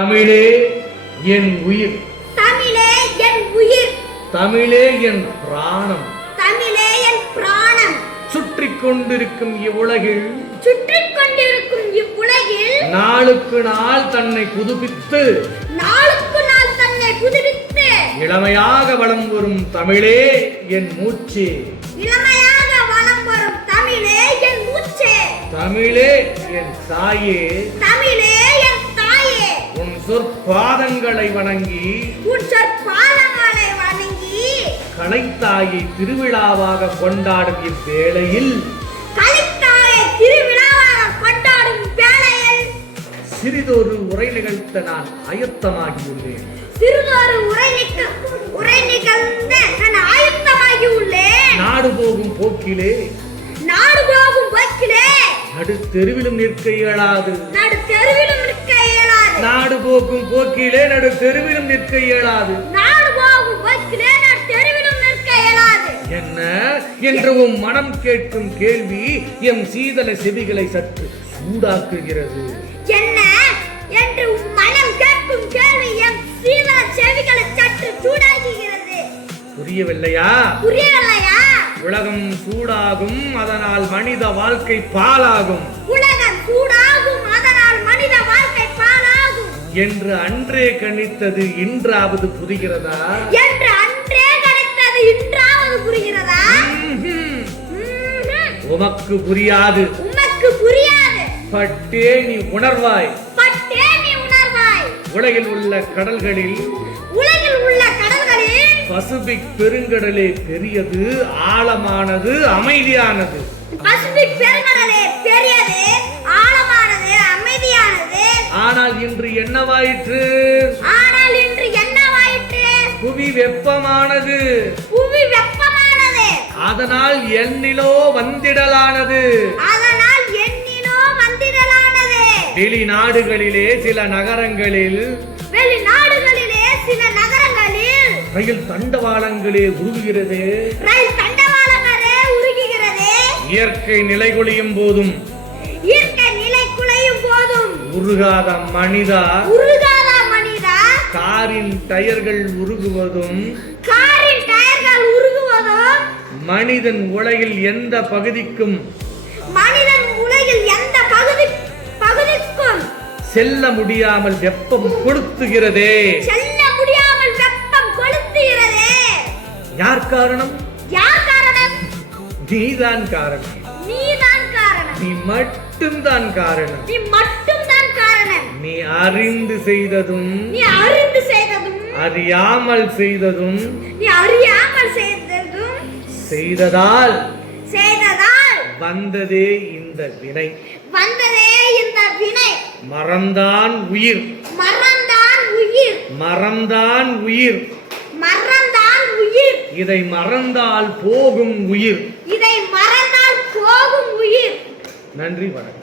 தமிழே என் உயிர், தமிழே என் உயிர், தமிழே என் பிராணம், தமிழே என் பிராணம். சுற்றிக் கொண்டிருக்கும் இவ்வுலகில், சுற்றிக் கொண்டிருக்கும் இவ்வுலகில் நாளுக்கு நாள் தன்னை புதுப்பித்து, நாளுக்கு நாள் தன்னை புதுப்பித்து, இளமையாக வலம் வரும் தமிழே என் மூச்சு, இளமையாக வலம் வரும் தமிழே என் மூச்சு, தமிழே என் தாயே, தமிழே என் தாயே. உன் சொற்பாதங்களை வணங்கி, உன் சொற்பாதங்களை வணங்கி, கலைத்தாயை திருவிழாவாக கொண்டாடும் இவ்வேளையில், கலைத்தாயை திருவிழாவாக கொண்டாடும் வேளையில், சிறிதொரு உரை நிகழ்த்த நான் ஆயத்தமாகியுள்ளேன். சிறிதொரு உரை நிகழ்த்த நான் ஆயத்தமாகி உள்ளேன். நாடு போகும் போக்கிலே, நாடு போகும் போக்கிலே, நடு தெருவிலும் நிற்க இயலாது, நடு தெருவிலும் நிற்க இயலாது, நாடு போகும் போக்கிலே நடு தெருவிலும் நிற்க இயலாது, நாடு போகும் போக்கிலே நடு தெருவிலும் நிற்க இயலாது. என்ன என்று உம் மனம் கேட்கும் கேள்வி எம் சீதள செவிகளை சற்று சூடாக்குகிறது. என்ன என்று உன் மனம் கேட்கும் கேள்வி எம் சீதள செவிகளை சற்று சூடாக்குகிறது. புரியவில்லையா? புரியவில்லையா? உலகம் சூடாகும், அதனால் மனித வாழ்க்கை பாழாகும். உலகம் சூடாகும், அதனால் மனித வாழ்க்கை பாழாகும் என்று அன்றே கணித்தது இன்றாவது புரிகிறதா? என்று அன்றே கணித்தது இன்றாவது புரிகிறதா? உமக்கு புரியாது, உமக்கு புரியாது. பட்டே நீ உணர்வாய், பட்டே நீ உணர்வாய். உலகில் உள்ள கடல்களில், உலகில் உள்ள கடல்களில் பசிபிக் பெருங்கடலே பெரியது, ஆழமானது, அமைதியானது. பசிபிக் பெருங்கடலே பெரியது, ஆழமானது, அமைதியானது. ஆனால் இன்று என்னவாயிற்று? ஆனால் இன்று என்னவாயிற்று? புவி வெப்பமானது, புவி வெப்பமானது, அதனால் எண்ணிலோ வந்திடலானது. அதனால் எண்ணிலோ வந்திடலானது. வெளிநாடுகளிலே சில நகரங்களில், வெளிநாடுகளிலே சில நகரங்களில் ரயில் தண்டவாளங்களே உருகுகிறது, ரயில் தண்டவாளங்களே உருகுகிறது. இயற்கை நிலைகுலையும் போதும், இயற்கை நிலை குலையும் போதும் உருகாத மனிதா, உருகாத மனிதா, காரின் டயர்கள் உருகுவதும், காரின் டயர்கள் உருகுவதும், மனிதன் உலகில் எந்த பகுதிக்கும், மனிதன் உலகில் எந்த பகுதிக்கும் செல்ல முடியாமல் வெப்பம் கொளுத்துகிறதே. செல்ல முடியாமல் வெப்பம் கொளுத்துகிறதே. யார் காரணம்? யார் காரணம்? நீதான் காரணம், நீதான் காரணம், நீ மட்டும்தான் காரணம். நீ மட்டும்தான் காரணம். நீ அறிந்து செய்ததும், நீ அறிந்து செய்ததும், அறியாமல் செய்ததும், நீ அறியாமல் செய்ததும், செய்ததால் வந்ததே இந்த வினை, வந்ததே இந்த வினை. மறந்தான் உயிர், மறந்தான் உயிர், மறந்தான் உயிர், மறந்தான் உயிர். இதை மறந்தால் போகும் உயிர். இதை மறந்தால் போகும் உயிர். நன்றி, வணக்கம்.